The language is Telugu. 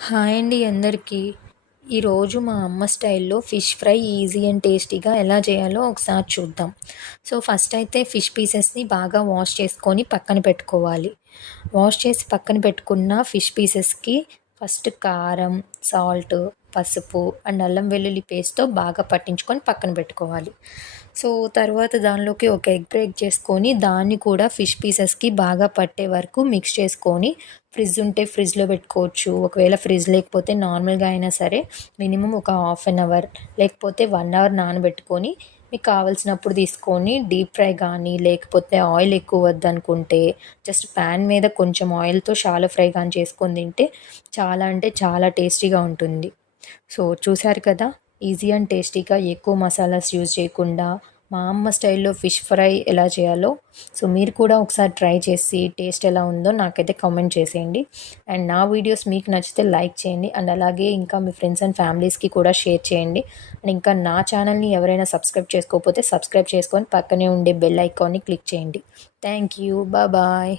హాయ్ అండి అందరికీ. ఈరోజు మా అమ్మ స్టైల్‌లో ఫిష్ ఫ్రై ఈజీ అండ్ టేస్టీగా ఎలా చేయాలో ఒకసారి చూద్దాం. సో, ఫస్ట్ అయితే ఫిష్ పీసెస్‌ని బాగా వాష్ చేసుకొని పక్కన పెట్టుకోవాలి. వాష్ చేసి పక్కన పెట్టుకున్న ఫిష్ పీసెస్‌కి ఫస్ట్ కారం, సాల్ట్, పసుపు అండ్ అల్లం వెల్లుల్లి పేస్ట్‌తో బాగా పట్టించుకొని పక్కన పెట్టుకోవాలి. సో, తర్వాత దానిలోకి ఒక ఎగ్ బ్రేక్ చేసుకొని దాన్ని కూడా ఫిష్ పీసెస్‌కి బాగా పట్టే వరకు మిక్స్ చేసుకొని ఫ్రిడ్జ్ ఉంటే ఫ్రిడ్జ్‌లో పెట్టుకోవచ్చు. ఒకవేళ ఫ్రిడ్జ్ లేకపోతే నార్మల్‌గా అయినా సరే మినిమమ్ ఒక హాఫ్ అన్ అవర్ లేకపోతే 1 అవర్ నానబెట్టుకొని మీకు కావాల్సినప్పుడు తీసుకొని డీప్ ఫ్రై కానీ లేకపోతే ఆయిల్ ఎక్కువ వద్దనుకుంటే జస్ట్ ప్యాన్ మీద కొంచెం ఆయిల్‌తో షాలో ఫ్రై గాని చేసుకొని తింటే చాలా అంటే చాలా టేస్టీగా ఉంటుంది. సో, చూసారు కదా! ఈజీ అండ్ టేస్టీగా ఎక్కువ మసాలాస్ యూజ్ చేయకుండా మా అమ్మ స్టైల్‌లో ఫిష్ ఫ్రై ఎలా చేయాలో సో, మీరు కూడా ఒకసారి ట్రై చేసి టేస్ట్ ఎలా ఉందో నాకైతే కామెంట్ చేసేయండి. అండ్ నా వీడియోస్ మీకు నచ్చితే లైక్ చేయండి. అండ్ అలాగే ఇంకా మీ ఫ్రెండ్స్ అండ్ ఫ్యామిలీస్‌కి కూడా షేర్ చేయండి. అండ్ ఇంకా నా ఛానల్‌ని ఎవరైనా సబ్స్క్రైబ్ చేసుకోకపోతే సబ్స్క్రైబ్ చేసుకొని పక్కనే ఉండే బెల్ ఐకాన్‌ని క్లిక్ చేయండి. Thank you. బాయ్.